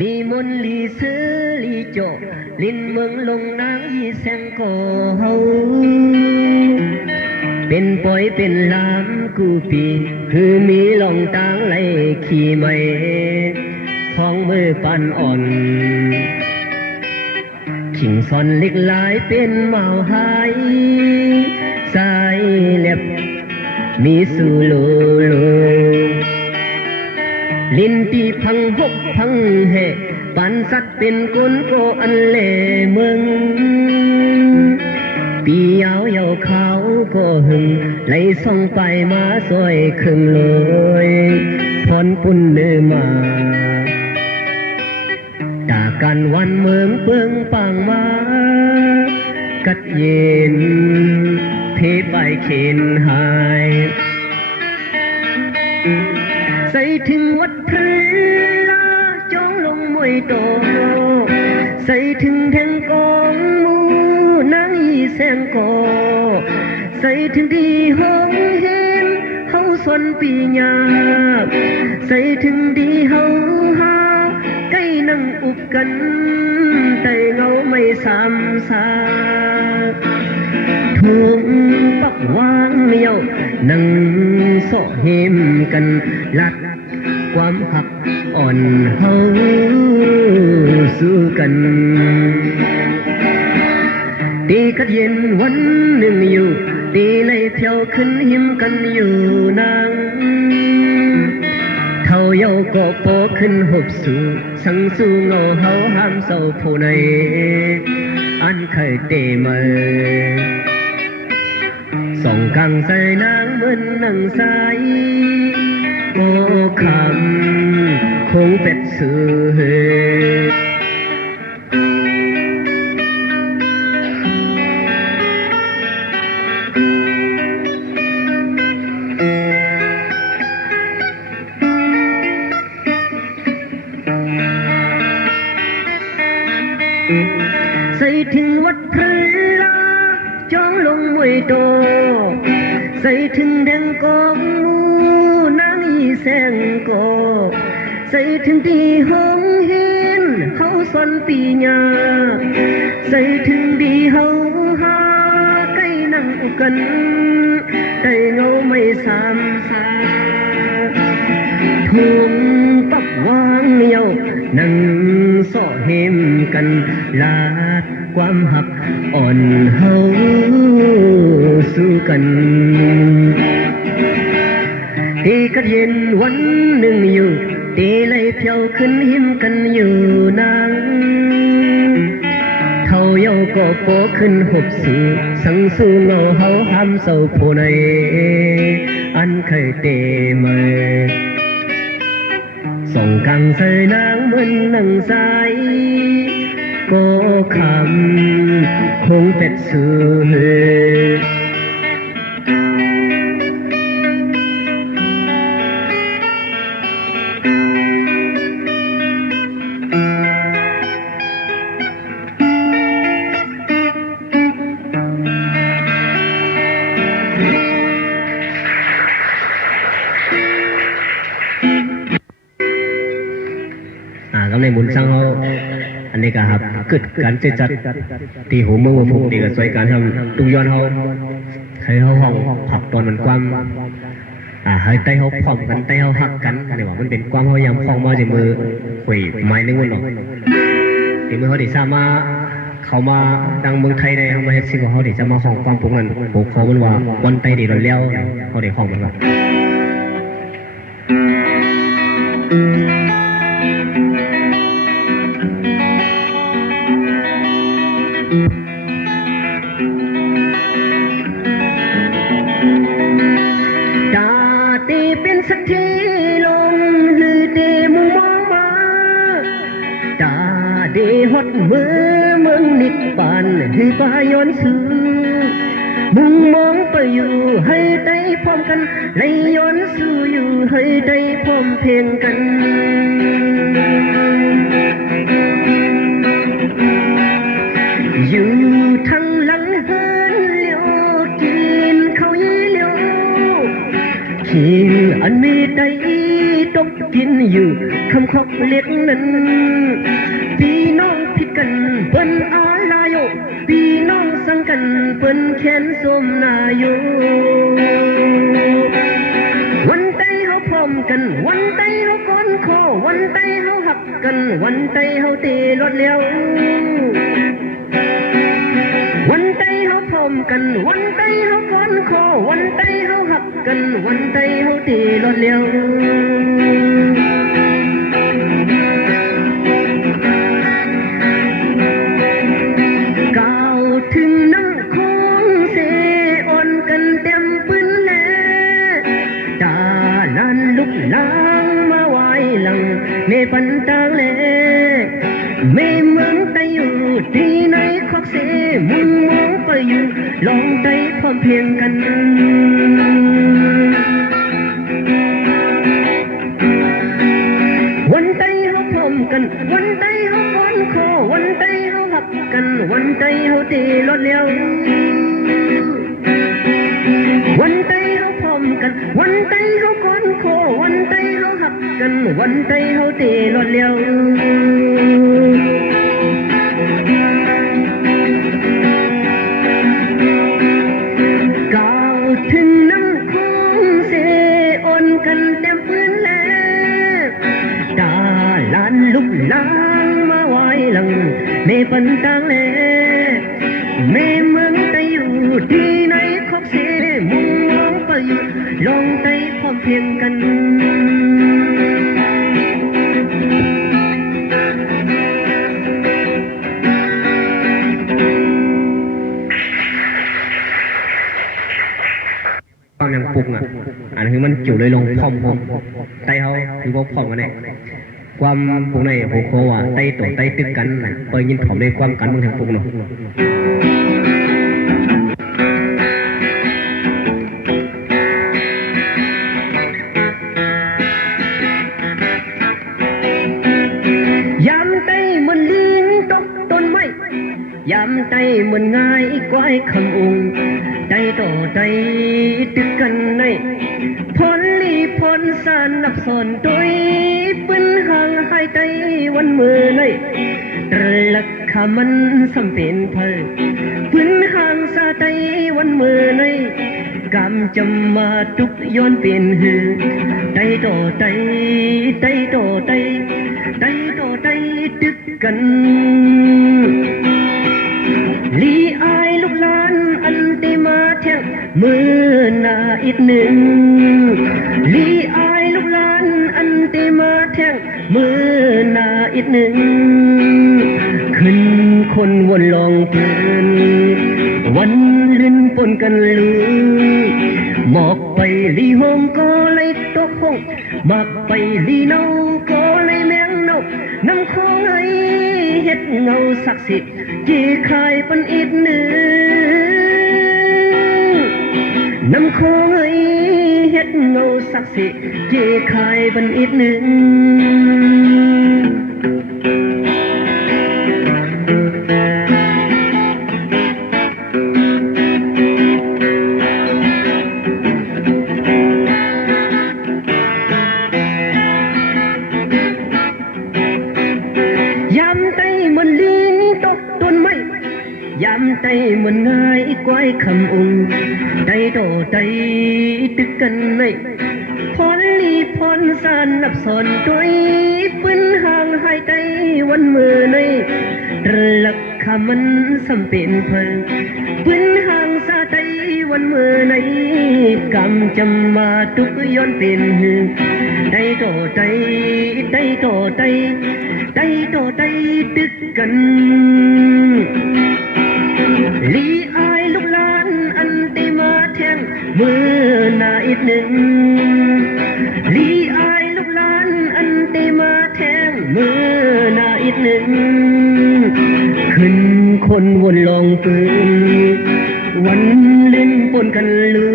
ลีมนลีซื้อลีโจลินเมืองลงนางอีแสงโกเฮาเป็นปอยเป็นลามกูปีคือมีลองตางไหลขี่ไม่ท้องมือปันอ่อนขิงซอนเล็กลายเป็นเมาหายสายเล็บมีสู่โลโลลินตีพังหกพังเหปันสักเป็นกุนโกอันเล่เมืองปียาวยาวขาวก็หึงไหลส่องไปมาสวยครึ่งเลยพรปุ่นเนื้อมาตากันวันเมืองเปืองปังมากัดเย็นเพไปเข็นหายใส่ถึงวัดพระลาจงลงมวยโตใส่ถึงแทงกองมูนางอีแสงโกใส่ถึงดีห้องเห็นเฮาสนปีญาใส่ถึงดีเฮาหาใกล้นั่งอุบกันแต่เงาไม่ซ้ำซากทุงปักวางเมียวนั่งโซเฮมกันลัดความหักอ่อนเฮาสู้กันตีกัดเย็นวันหนึ่งอยู่ตีเลยเที่ยวขึ้นหิมกันอยู่นางเท่าเยาก็โปขึ้นหบสู่สังสู้เงาเฮาห้ามเศร้าผู้ในอันเคยเตมาส่องกังใส่นางเหมือนนางสายโอ้คำคงเป็ดสื่อใส่ถึงวัดพระลาจองลงมวยโตใส่ถึงแดงกองมูนางอีแสงโกใส่ถึงที่ห้องเห็นเฮาสอนปีญาใส่ถึงดีเฮาหาใกล้นั่งกันแต่เงาไม่ซ้ำซาทุงปักวางเมียวนั่งโซเฮมกันลาดความหักอ่อนเฮาสู้กันตีกัดเย็นวันหนึ่งอยู่ตีเลยเพียวขึ้นหิมกันอยู่นางเท่าเยาก็โปขึ้นหบสู่สังสู้เงาเฮาห้ามเศร้าผู้ในอันเคยเตมาส่งกังใส่นางเหมือนนางสายก็คำคงเป็ดสื่อก็ในมุนสังเขาอันนี้ก็ครับเกิดการเจจัดตีหูเมืองว่าพวกนี้ก็ช่วยการทำตุงย้อนเขาให้เขาห้องผักตอนมันความให้ไตเขาพร้อมกันไตเขาหักกันนี่ว่ามันเป็นความเขายังพองมาจากมือขุยไม้นึงวันหรอกที่มือเขาได้สามารถเขามาดังเมืองไทยได้เขามาเฮ็ดสิ่งของเขาได้จะมาห้องความปลุกนั้นปลุกเขามันว่าวันไตได้เราเลี้ยวเขาได้ห้องมันว่าสักทีลงหรือเดมุมองมาตาเดฮอดเมืองนิดปานให้ปายอนซื้อมุงมองไปอยู่ให้ได้พร้อมกันเลยย้อนซื้ออยู่ให้ได้พร้อมเพลงกัน กินอยู่คำคอกเล็กนั้นพี่น้องผิดกันเปิ้นอาลาโยพี่น้องสังกันเปิ้นแขนสมนาโยวันใดเฮาพร้อมกันวันใดเฮาก้อนคอวันใดเฮาหักกันวันใดเฮาเตะรถแล้ววันใดเฮาพร้อมกันวันใดเฮาก้อนคอวันใดเฮาหักกันวันใดเฮาเตะรถแล้วก้าวถึงน้ำคงเสอ่อนกันเต็มปืนแลตาลันลุกลางมาไว้หลังเมปันตางแลเมเมืองไตอยู่ที่ไหนควักเสมุงมองไปอยู่ลองไตพร้อมเพียงกันวันใดเฮาพร้อมกันวันใดเฮาก้อนคอวันใดเฮาหักกันวันใดเฮาเตะรถแล้ววันใดเฮาพร้อมกันวันใดเฮาก้อนคอวันใดเฮาหักกันวันใดเฮาเตะรถแล้วก้าวถึงน้ำคงเสอ่อนกันเต็มพื้นแล้วตาลานลุกลางมาไว้หลังเมปันตางแลเมเมืองไตอยู่ที่ไหนคอกเสมุงมองไปอยู่ลองไตพร้อมเพียงกันความยังปรุงอันนี้มันเกี่ยวเลยลงพร้อมไตเขาคือว่าพร้อมกันแน่ความปรุงในหัวข้อว่าไตตัวไตตึกกันเปิดยินผอมในความกันมึงทางปรุงเนาะยามไตมันลิงตกต้นไม้ยามไตมันง่ายกว่าคำองไตต่อไตตึกกันในพลลีพลสานนับสอนตัวปืนห่างหายใจวันมือในตรลักขมันสำเป็นเพลปืนห่างสาใจวันมือในกำจำมาทุกย้อนเป็นหือไตต่อไตไตต่อไตไตต่อไตตึกกันลีอายลูกหลานอันติมาแทงมือหน้าอีกหนึ่งลีอายลูกหลานอันติมาแทงมือหน้าอีกหนึ่งขึ้นคนวนลองเพลินวันลื่นปนกันลือหมอกไปลีห้องก็เลยตกห้องมักไปลีเนาก็เลยแมงเนาน้ำคงไอเฮ็ดเงาศักดิ์สิทธิ์จีคายปันอีกหนึ่งน้ำคงไอเฮ็ดเงาศักดิ์สิทธิ์จีคายปันอีกหนึ่งยามไตมันง่ายกว่าคำองไตต่อไตตึกกันในพรลีพรสานนับสอนตัวปืนห่างหายใจวันมือในตรลักขมันสำเป็นเพลปืนห่างสาใจวันมือในกำจำมาทุกย้อนเป็นหือไตต่อไตไตต่อไตไตต่อไตตึกกันลีอายลูกหลานอันติมาแทงมือหน้าอีกหนึ่งลีอายลูกหลานอันติมาแทงมือหน้าอีกหนึ่งขึ้นคนวนลองปืนวันเล่นปนกันลือ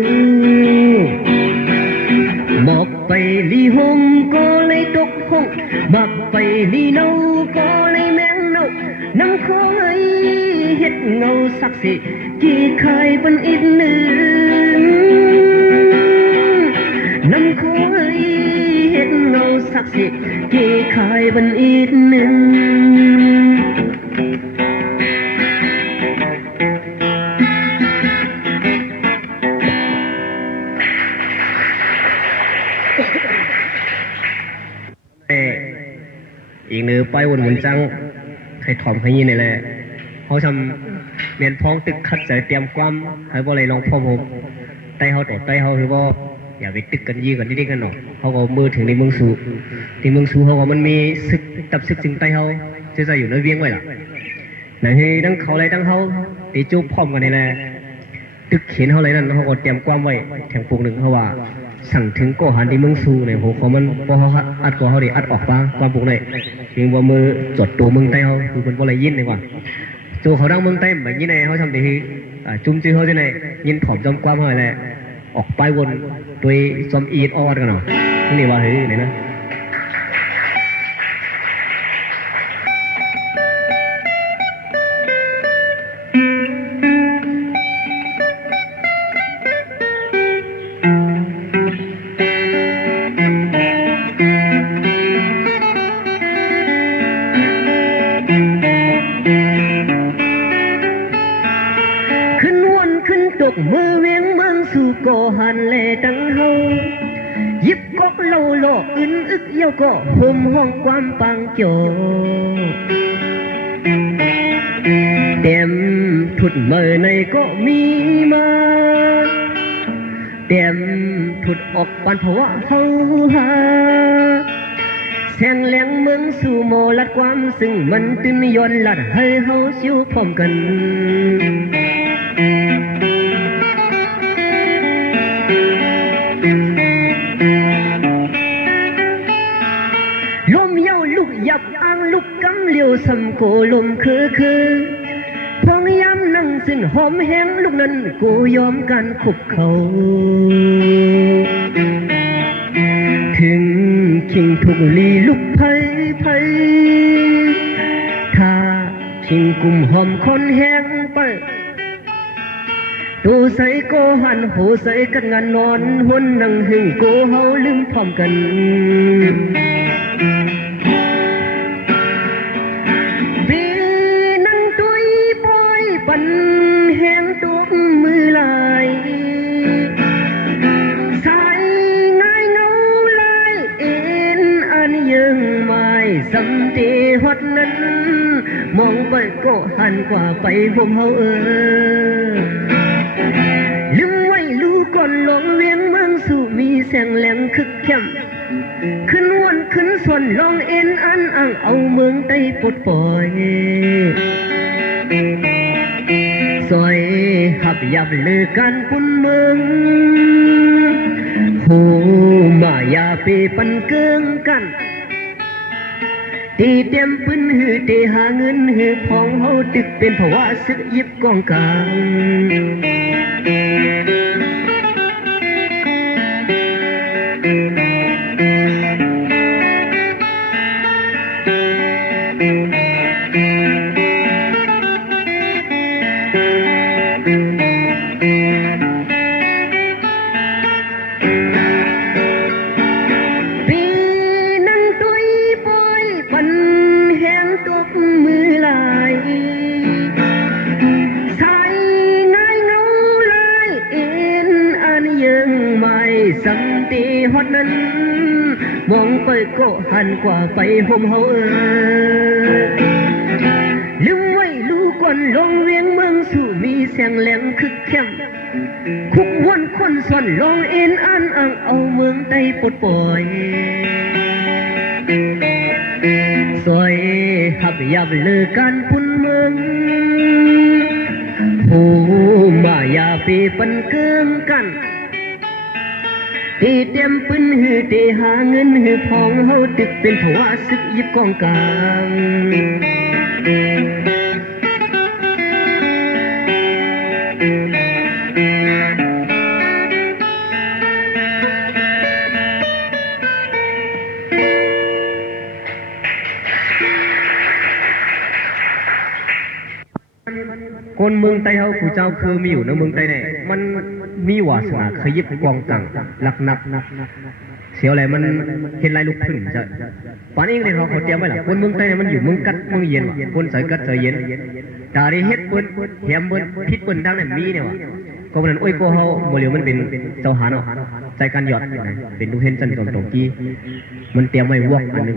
หมอกไปลีห้องก็เลยตกห้องบักไปลีเนาก็เลยแมงเนาน้ำคงไอเฮ็ดเงาศักดิ์สิทธิ์กี่คายปันอีกหนึ่งน้ำคงไอเฮ็ดเงาศักดิ์ ศักดิ์สิทธิ์กี่ขายบันอีกหนึ่งอีกเนื้อไปวนหมุนจังใครถอมใครยินนี่แหละเขาทำเมียนพ้องตึกคัดใจเตรียมความให้บ่เลยลองพ่อผมไต้เขาต่อไต้เขาคือว่าอย่าไปตึกกันยี่กันนิดๆกันหนอกเขาก็มือถึงในเมืองสูที่เมืองสูเขาก็มันมีศึกตับศึกจึงไต้เขาจะใส่อยู่ในเวียงไว้ล่ะนั่นคือทั้งเขาอะไรทั้งเขาตีจูบพร้อมกันนี่แหละตึกเขียนเขาอะไรนั่นเขาก็เตรียมความไว้แข่งปลูกหนึ่งเขาว่าสั่งถึงโกหันที่เมืองสูเนี่ยโหเขามันพอเขาอัดก็เขาดิอัดออกบ้างความปลูกเนี่ยยิงว่ามือจดตัวเมืองไต้เขาคือคนก็เลยยินเลยว่าจูเขาดังเมืองไต้แบบนี้ไงเขาทำดีจุ่มจื้อเขาจะไงยินถอมจอมความเขาอะไรออกไปวนโดยจอมอีดออดกันเนาะนี่ว่าเฮ้ยเนี่ยนะมือเวียงเมืองสู่ก่อหันแลตั้งเฮายิบกอกเล่าหลอกอึนอึกเย้าก็ห่มห้องความปังโจเต็มถุดเมื่อในก็มีมาเต็มถุดออกปันภาวะเฮาหาแสงแหลงเมืองสู่โมลัดความซึ่งมันตื่นย้อนลัดให้เฮาชิวพร้อมกันลมเย้าลุกยับอ้างลุกกำเลี้ยวสำโกลมคือพองย้ำนั่งสิ้นหอมแห้งลูกนั้นกูยอมกันขุบเขาถึงคิงทุกลีลุกไผ่ถ้าคิงกุมหอมคนแห้งไปตูใส่โกหันโหใส่กันงานนอนหุ่นนั่งหึงโกเฮาลืมพร้อมกันปีนั่งตุยปอยปันแห้งตุกมือลายสายง่ายเงาลายเอ็นอันยังไม่สำเตฮอดนั้นมองไปก็หันกว่าไปผมเฮาลืมไว้ลูกก่อนหลงเวียงเมืองสู่มีแสงแหลงคึกเข้มขึ้นวันขึ้นส่วนลองเอ็นอันอ่างเอาเมืองใต้ปลดปล่อยซอยหับยับเลือกันปุ่นเมืองหูมายาเปปันเกิงกันตีเต็มปืนหือตีหาเงินหือพองเฮาตึกเป็นภาวะซึกยิบกองกลางสัมตีฮอดนั้นมองไปก็หันกว่าไปห่มเฮาลืมไว้ลูกก่อนลงเวียงเมืองสู่มีแสงแหลมคึกเข้มคุกวนคนส่วนลองเอ็นอันอ่างเอาเมืองใต้ปลดปล่อยซอยหับยับเลือกันพุ่นเมืองหูมายาปีปันเกิงกันตีเต็มปืนหือตีหาเงินหือพองเฮาตึกเป็นภาวะซึกยิบกองกลางคนเมืองไต้เฮาผู้เจ้าคือมีอยู่ในเมืองไต้เนี่ยมันมีวาสนาขยิบกองกังหลักนัก เสียวอะไรมันเห็นลายลูกพึ่งจะปานนี้เลยเขาเตรียมไว้หรอคนเมืองใต้มันอยู่เมืองกัดเมืองเย็นคนใส่กัดใส่เย็นตาดีเฮ็ดเปิ้นแถมเปิ้นพิษเปิ้นดังนั้นมีเนี่ยวะก็มันโอ้ยโกเฮาบ่เหลียวมันเป็นเจ้าหาเนาะใจการหยอดเป็นดูเห็นจันตรงกี้มันเตรียมไว้วอกอันนึง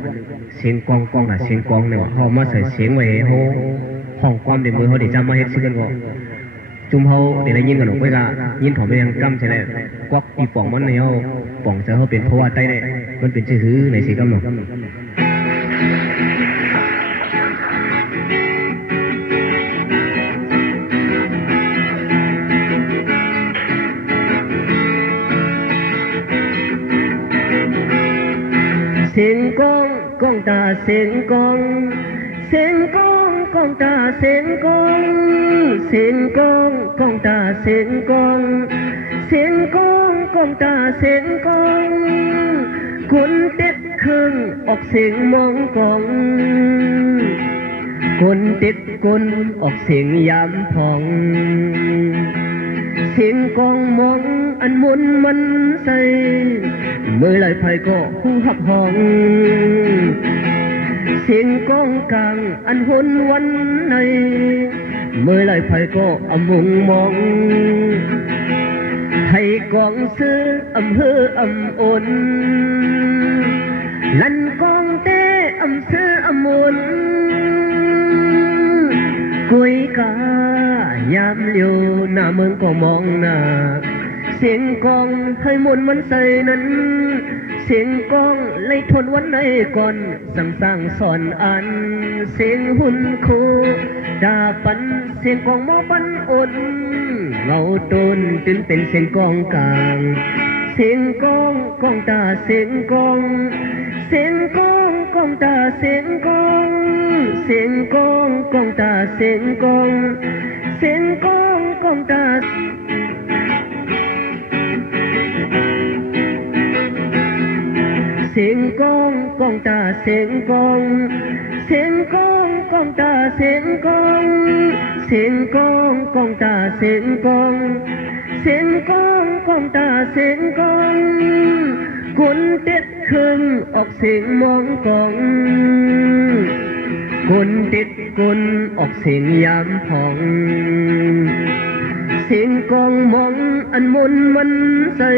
เสียงกองอ่ะเสียงกองเนี่ยวะเฮามาใส่เสียงไว้เฮาห้องความเดี๋ยวมือเฮาได้จำมาเฮ็ดซื่อกันก็จุ่มเฮาได้ยินกันออกไปก็ยินถอมไปยังกำใช่แล้วกวักอีป่องมันในเฮาป่องจะเฮาเป็นเพราะว่าใต้ได้มันเป็นชื่อหือในสีกำเนาะเสียงกองตาเสียงกองเสียงกองตาเสียงกองเสียงกองตาเสียงกองเสียงกองตาเสียงกองคนเต็ดเครื่องออกเสียงมองกองคนเต็ดคนออกเสียงยามพองเสียงกองมองอันมุนมันใส่เมื่อไรไผก็หูหับห้องเสียงกองกลางอันหนวันในเมื่อไรไผก็อมุงมองให้กองซื้ออำเภออำอ่นลั่นกองเต้อำซื้ออำมุนกุยกายามเลี้ยวหน้าเมืองก็มองหน้าเสียงกองให้มนมันใส่นั้นเสียงกองเลยทนวันไหนก่อนสั่งสร้างสอนอันเสียงหุ่นคูดาปันเสียงกองหมอปันอ่นเงาต้นตื่นเป็นเสียงกองกลางเสียงกองตาเสียงกองเสียงกองตาเสียงกองเสียงกองตาเสียงกองเสียงกองตาเสียงกองตาเสียงกองเสียงกองตาเสียงกองเสียงกองตาเสียงกองเสียงกองตาเสียงกองคนเต็ดขึ้นออกเสียงมองกองคนเต็ดคนออกเสียงยามพองเสียงกองมองอันมนมันใส่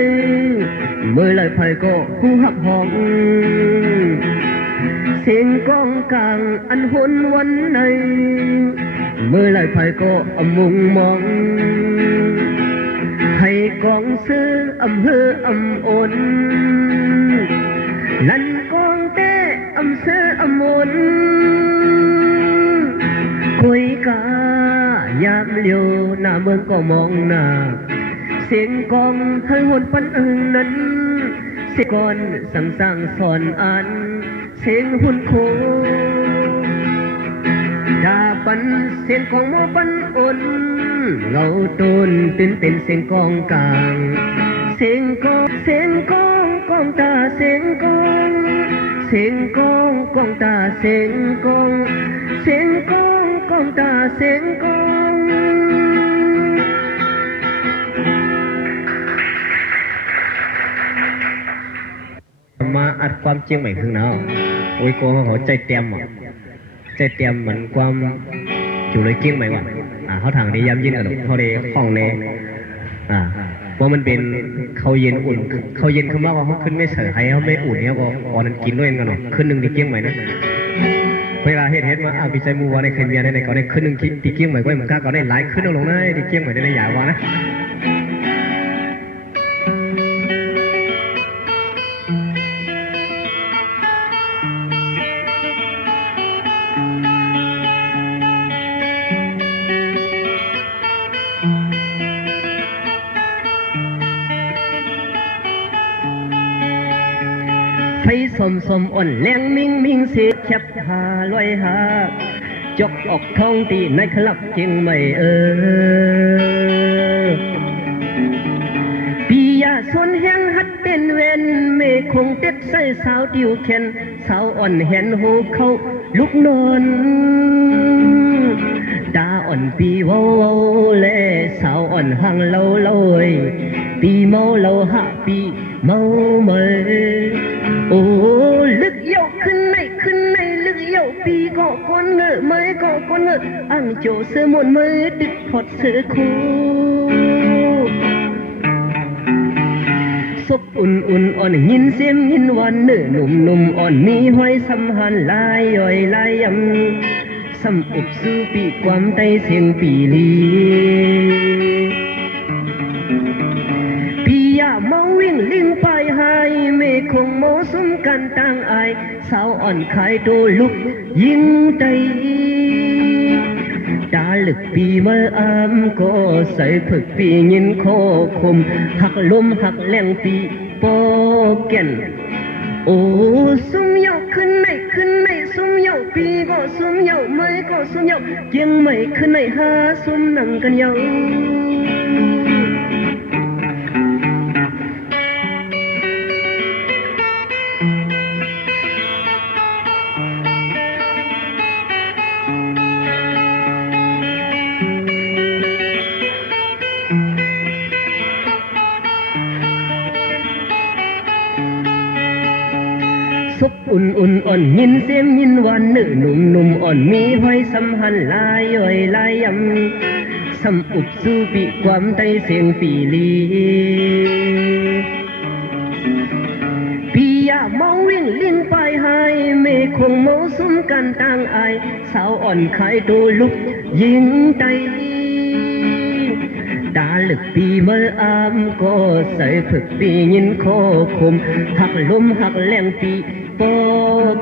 เมื่อไรไผก็หูหับห้องเสียงกองกลางอันหนวันในเมื่อไรไผก็อมุงมองให้กองซื้ออำเภออำอ่นลั่นกองเต้อำซื้ออำอ่นคุยกายามเลี้ยวหน้าเมืองก็มองหน้าเสียงกองให้หนปันนั้นเสียก่อนสั่งสร้างสอนอันเสียงหุ่นโคดาปันเสียงกองหมอปันอ่นเงาต้นตื่นเป็นเสียงกองกลางเสียงกองตาเสียงกองเสียงกองตาเสียงกองเสียงกองตาเสียงกองมาอัดความเจียงใหม่ขึ้นเนาะโอ้ยโกเขาใจเตรียมใจเตรียมเหมือนความอยู่เลยเจียงใหม่ว่ะเขาทางนี้ย้ำยินกันเขาได้ห้องเน่ว่ามันเป็นเขาเย็นอุ่นเขาเย็นคือมากว่าเขาขึ้นไม่เสือให้เขาไม่อุ่นเนี่ยก็ตอนนั้นกินด้วยกันเนาะขึ้นหนึ่งตีเจียงใหม่นะเวลาเฮ็ดมาพิจัยมูว่าในเคยมีอะไรในก็ได้ขึ้นหนึ่งตีเจียงใหม่ก็เหมือนกันก็ได้หลายขึ้นลงนะตีเจียงใหม่ได้ใหญ่กว่านะไฟสมอ่อนแรงมิ่งเสียแคบหาลอยหาจกออกท้องตีในคลับเจียงใหม่ปียาสนแห้งหัดเป็นเวนเมคงเต็ดใส่สาวดิวเข็นสาวอ่อนเห็นหูเขาลุกนอนดาอ่อนปีเว้าเล่สาวอ่อนห่างเล่าปีเมาเล่าหะปีเมาเมย ปีก็ก้นเงอะไม่ก็ก้นเงอะอังโจเสือหมดมือติดพอดเสือคู่ศพอุ่นอ่อนยินเสียงยินวันเนื้อหนุ่มอ่อนมีห้อยสัมหันลายย่อยลายยำสัมอุบสู้ปีความใต้เสียงปีลีพี่ยาเมาวิ่งลิงไปหายไม่คงโมสมกันตั้งอายสาวอ่อนขายโตลุกยิงใจ ตาลึกปีเมื่ออามก็ใส่ฝึกปียินโคคมหักลมหักแรงปีโปแก่นโอ้สุมเหยาขึ้นไหนสุมเหยาปีก็สุมเหยาไม่ก็สุมเหยายังไม่ขึ้นไหนหาสุมนั่งกันเหยาศพอุ่นอ่อนยินเสียงยินวันเนื้อหนุ่มอ่อนมีห้อยสัมหันลายย่อยลายยำสัมอุบสู้ปีความใต้เสียงปีลีปียาเมาวิ่งลิ้นไปหายไม่คงเมาสุมกันตั้งอายสาวอ่อนขายโตลุกยิงไตตาลึกปีเมื่ออามก็ใส่ฝึกปียินโคคมหักลมหักแรงปีโป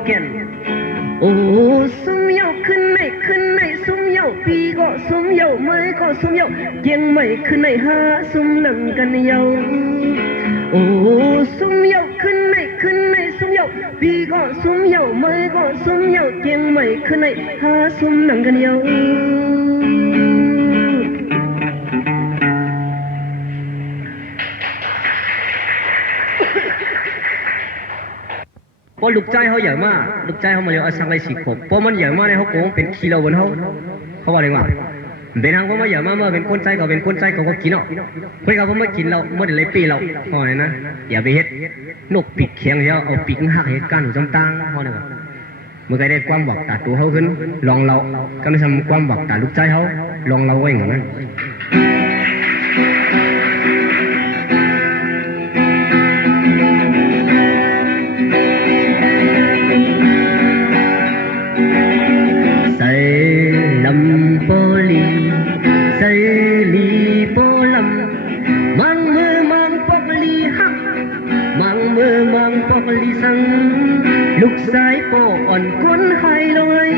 แก่นโอ้สุมเหยาขึ้นไหนสุมเหยาปีก็สุมเหยาไม่ก็สุมเหยายังไม่ขึ้นไหนหาสุมนั่งกันเหยาโอ้สุมเหยาขึ้นไหนสุมเหยาปีก็สุมเหยาไม่ก็สุมเหยายังไม่ขึ้นไหนหาสุมนั่งกันเหยาพอลูกใจเขาใหญ่มากลูกใจเขามาเรียกอาสังไรสีขบพอมันใหญ่มากเนี่ยเขาโกงเป็นคีโลบนเขาว่าอะไรวะเป็นทางเขามาใหญ่มากเมื่อเป็นคนใจก็เป็นคนใจก็กินเนาะเพื่อนเขาไม่กินเราไม่ได้เลยปีเราพอไหนนะอย่าไปเฮ็ดนกปีกเขียงเดียวเอาปีกหักเหตุการณ์จำตังพอเนี่ยเมื่อไงได้ความหวังตาตัวเขาขึ้นลองเราก็ไม่ทำความหวังตาลูกใจเขาลองเราไว้เหมือนนั้นโปลีใส่ลีโปลำมังมือมังปกลีหักมังมือมังปกลีสังลูกสายโปอ่อนคนไฮลอย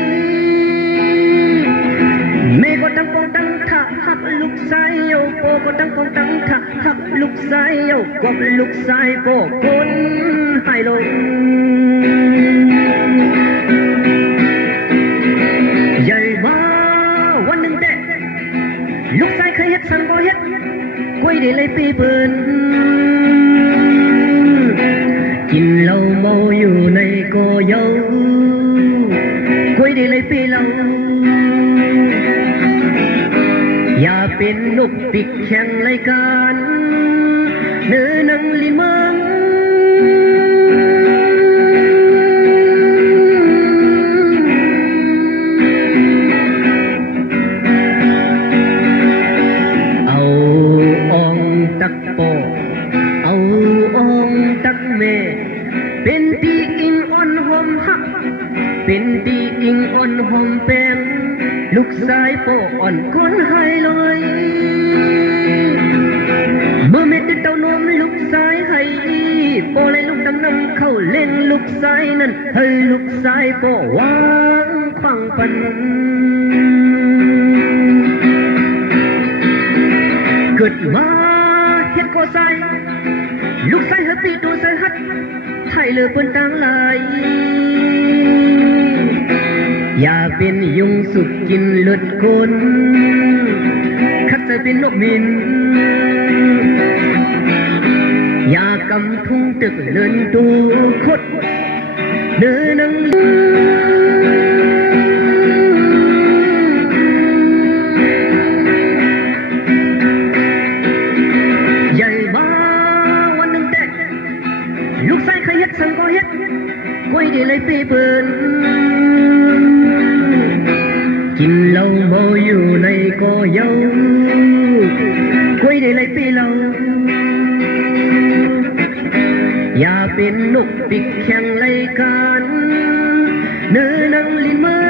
เมก็ตั้งปองตั้งทะหักลูกสายโยโปก็ตั้งปองตั้งทะหักลูกสายโยกวบลูกสายโปคนไฮลอยใหญ่บ้าวันหนึ่งเด็กลูกชายเคยเฮ็ดสังก็เฮ็ดกล้วยได้เลยปีเปิ้นกินเหล้าเมาอยู่ในกอเยากล้วยได้เลยปีเหล้าอย่าเป็นนกปิกแข่งรายการเนื้อนังลินมังตักโปเอาองตักเมเป็นตีอิงอ่อนหอมหักเป็นตีอิงอ่อนหอมแป้งลูกสายโปอ่อนคนไฮลอยเมื่อเม็ดเต้านมลูกสายให้โปเลยลูกดังน้ำเข้าเล่นลูกสายนั้นให้ลูกสายโปวางขวางปันเกิดมาเฮ็ดก็ใส่ลูกใส่หัดตีตัวใส่หัดไทยเลือเปิ้นต่างหลายอย่าเป็นยุงสุดกินเลือดคนคัดใจเป็นนกบินอย่ากำทุ่งตึกเลินตูคดเดินนังลูกชายเคยเฮ็ดสังก็เฮ็ดกล้วยได้เลยปีเปิ้น กินเหล้าเมาอยู่ในก็เย้าคุยได้ไรปีเราอย่าเป็นนกปิกแข่งไรกันเนื้อนังลินมือ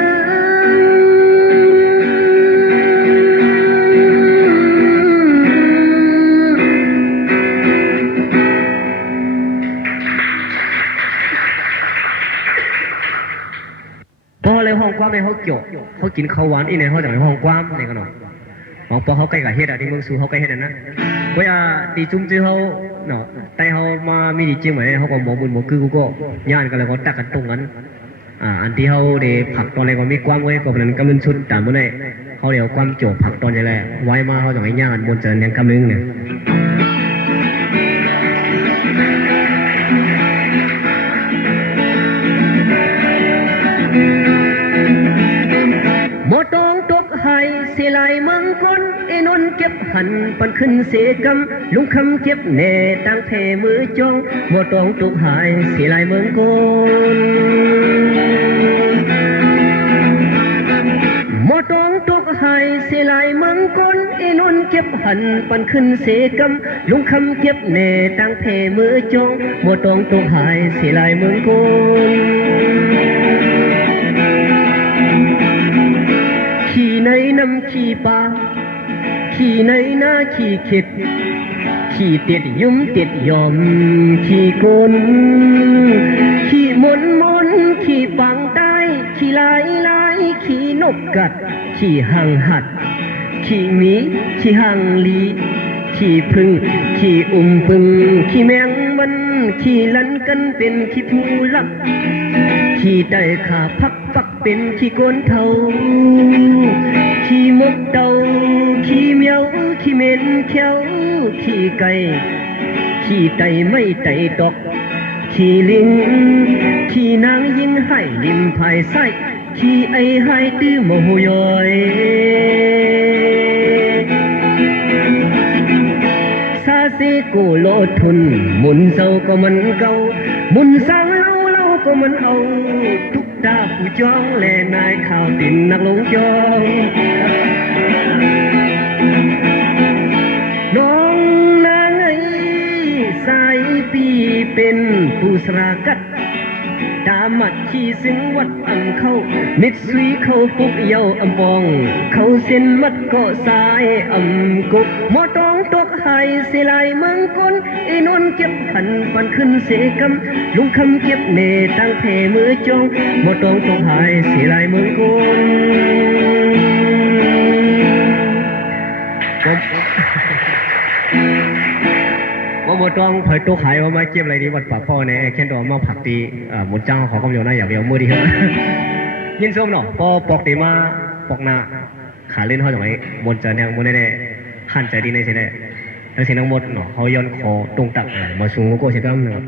พอเลยห้องความในเขาเกี่ยวเขากินข้าวหวานอีในเขาจากในห้องความในกันหน่อยห้องพอเขาใกล้กับเฮ็ดอะที่เมืองสูเขาใกล้เฮ็ดนะเวลาตีจุ่มจื้อเขาเนาะแต่เขามามีดีจริงไหมเขาก็หมอบุญหมอคือกูก็ย่านกันเลยเขาตักกันตรงนั้นอันที่เขาเดผักตอนอะไรก็มีความไว้ก็เป็นกำลังชุดตามเมื่อไหร่เขาเดี๋ยวความโจผักตอนใหญ่แหละไว้มาเขาจากไอ้ย่านบนเจริญยังกำลังเนี่ยหมดตองตกหายเสียลายมังคนไอ้นนเก็บหันปันขึ้นเสกำลุงคำเก็บแน่ตั้งเพมือจองหมดตองตกหายเสียลายมังคนหมดตองตกหายเสียลายมังคนไอ้นนเก็บหันปันขึ้นเสกำลุงคำเก็บแน่ตั้งเพมือจองหมดตองตกหายเสียลายมังคนขี่ในน้ำขี่ปลาขี่ในหน้าขี่เข็ดขี่เต็ดยุ่มเต็ดยอมขี่กลขี่มนมนขี่ปังใต้ขี่ลายลายขี่นกกัดขี่หังหัดขี่หมีขี่หังลีขี่พึ่งขี่พึ่งขี่แมงมันขี่ลันกันเป็นขี่ผู้ลักขี่ได้ขาพักปักเป็นขี่โกนเทาขี่มกเตาขี่เมียวขี่เหม็นเขียวขี่ไก่ขี่ไตไม่ไตตอกขี่ลิงขี่นางยิงให้ริมภายไส้ขี่ไอให้ตื้อโมโหยอยซาเซโกโลทุนหมุนเศร้าก็มันเก่าหมุนสร้างเล่าก็มันเอาทุกตาผู้จ้องแลนายข่าวตินนักลงจองน้องนางไอ้สายปีเป็นผู้สรากัดตามัดขี้ซึ่งวัดอังเข้ามิดซุยเข้าปุกเยาอำปองเขาเส้นมัดก็สายอำกุกหมอตองตกหายเสียลายเมืองคนไอ้นนเก็บหันปันขึ้นเสกำลุงคำเก็บเนตั้งเพมือจองหมอตองตกหายเสียลายเมืองคนว่าหมดต้องเผยตัวขายว่ามาเก็บอะไรดีวัดป่าพ่อเนี่ยแค่ตัวมาผักตีหมดจ้างขอกำยอหน้าอย่าเบี้ยวมือดีครับยินส้มเนาะพอปอกตีมาปอกหน้าขาเล่นเขาอย่างไรหมดจะแนงหมดแน่ๆขั้นใจดีในเช่นไรแล้วเช่นทั้งหมดเนาะเขาย้อนคอตรงตักมาสูงก็เช่นกันเนาะ